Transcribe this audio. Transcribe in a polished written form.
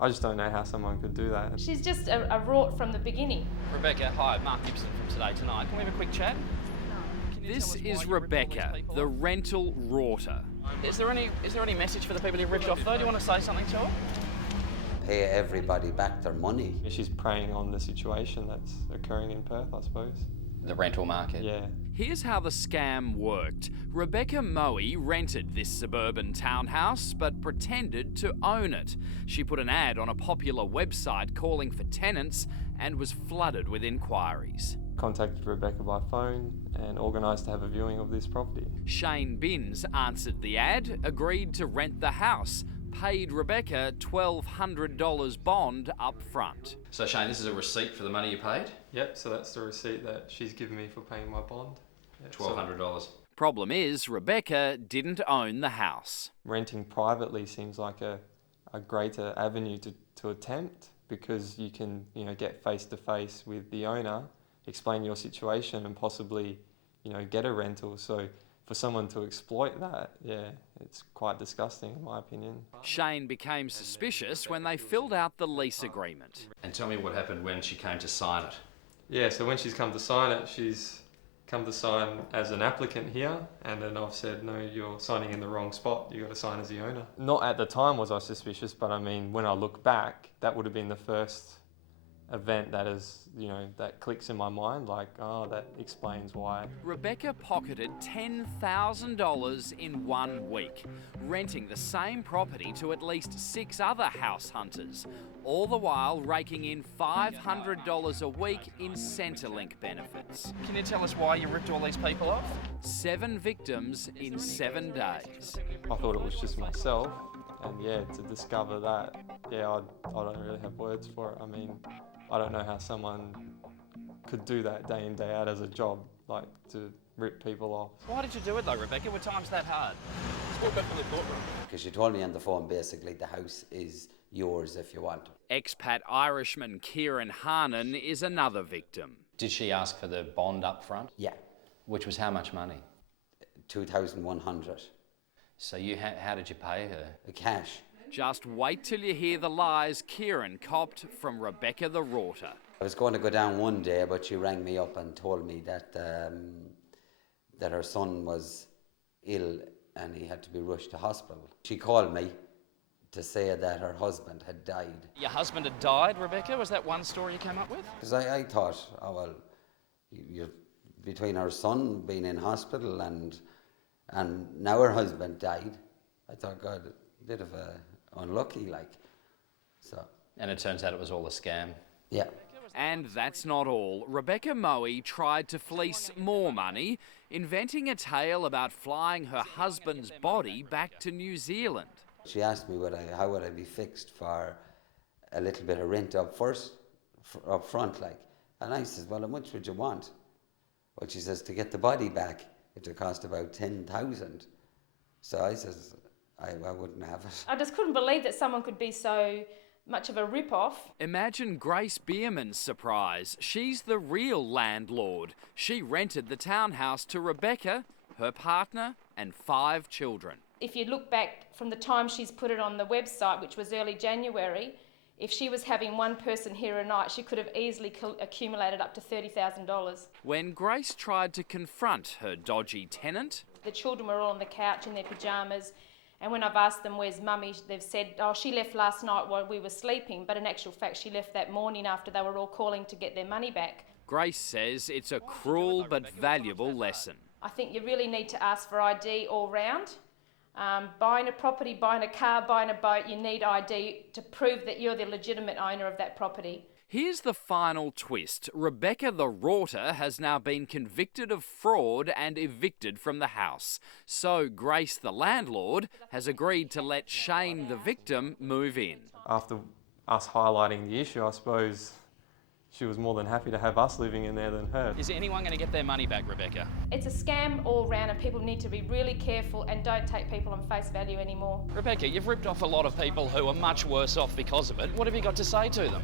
I just don't know how someone could do that. She's just a rort from the beginning. Rebecca, hi, Mark Gibson from Today Tonight. Can we have a quick chat? This is Rebecca, the rental rorter. Is there any message for the people you've ripped off though? Do you want to say something to her? Pay everybody back their money. She's preying on the situation that's occurring in Perth, I suppose. The rental market? Yeah. Here's how the scam worked. Rebecca Mohi rented this suburban townhouse but pretended to own it. She put an ad on a popular website calling for tenants and was flooded with inquiries. Contacted Rebecca by phone and organised to have a viewing of this property. Shane Binns answered the ad, agreed to rent the house, paid Rebecca $1,200 bond up front. So Shane, this is a receipt for the money you paid? Yep, so that's the receipt that she's given me for paying my bond. Yep, $1,200. Problem is, Rebecca didn't own the house. Renting privately seems like a greater avenue to attempt, because you can get face to face with the owner, explain your situation and possibly get a rental. So for someone to exploit that, yeah, it's quite disgusting in my opinion. Shane became suspicious when they filled out the lease agreement. And tell me what happened when she came to sign it. Yeah, so when she's come to sign it, she's come to sign as an applicant here, and then I've said, no, you're signing in the wrong spot, you've got to sign as the owner. Not at the time was I suspicious, but I mean, when I look back, that would have been the first event that is, that clicks in my mind, like, oh, that explains why. Rebecca pocketed $10,000 in 1 week, renting the same property to at least 6 other house hunters, all the while raking in $500 a week in Centrelink benefits. Can you tell us why you ripped all these people off? 7 victims in 7 days. I thought it was just myself, and yeah, to discover that, yeah, I don't really have words for it. I mean, I don't know how someone could do that day in, day out as a job, like to rip people off. Why did you do it though, Rebecca? Were times that hard? Because she told me on the phone, basically, the house is yours if you want. Expat Irishman Kieran Harnan is another victim. Did she ask for the bond up front? Yeah. Which was how much money? 2,100. So how did you pay her? Cash. Just wait till you hear the lies Kieran copped from Rebecca the rorter. I was going to go down one day, but she rang me up and told me that that her son was ill and he had to be rushed to hospital. She called me to say that her husband had died. Your husband had died, Rebecca? Was that one story you came up with? Because I thought, oh well, you're between her son being in hospital and now her husband died. I thought, God, a bit of a unlucky, like, so. And it turns out it was all a scam. Yeah. And that's not all. Rebecca Mohi tried to fleece more money, inventing a tale about flying her husband's body back to New Zealand. She asked me how would I be fixed for a little bit of rent up front, like. And I says, well, how much would you want? Well, she says, to get the body back, it would cost about 10,000. So I says, I wouldn't have it. I just couldn't believe that someone could be so much of a rip-off. Imagine Grace Bierman's surprise. She's the real landlord. She rented the townhouse to Rebecca, her partner, and 5 children. If you look back from the time she's put it on the website, which was early January, if she was having one person here a night, she could have easily accumulated up to $30,000. When Grace tried to confront her dodgy tenant, the children were all on the couch in their pyjamas, and when I've asked them, where's mummy, they've said, oh, she left last night while we were sleeping, but in actual fact, she left that morning after they were all calling to get their money back. Grace says it's a cruel but valuable lesson. I think you really need to ask for ID all round. Buying a property, buying a car, buying a boat, you need ID to prove that you're the legitimate owner of that property. Here's the final twist. Rebecca the rorter has now been convicted of fraud and evicted from the house. So Grace the landlord has agreed to let Shane the victim move in. After us highlighting the issue, I suppose she was more than happy to have us living in there than her. Is anyone going to get their money back, Rebecca? It's a scam all round, and people need to be really careful and don't take people on face value anymore. Rebecca, you've ripped off a lot of people who are much worse off because of it. What have you got to say to them?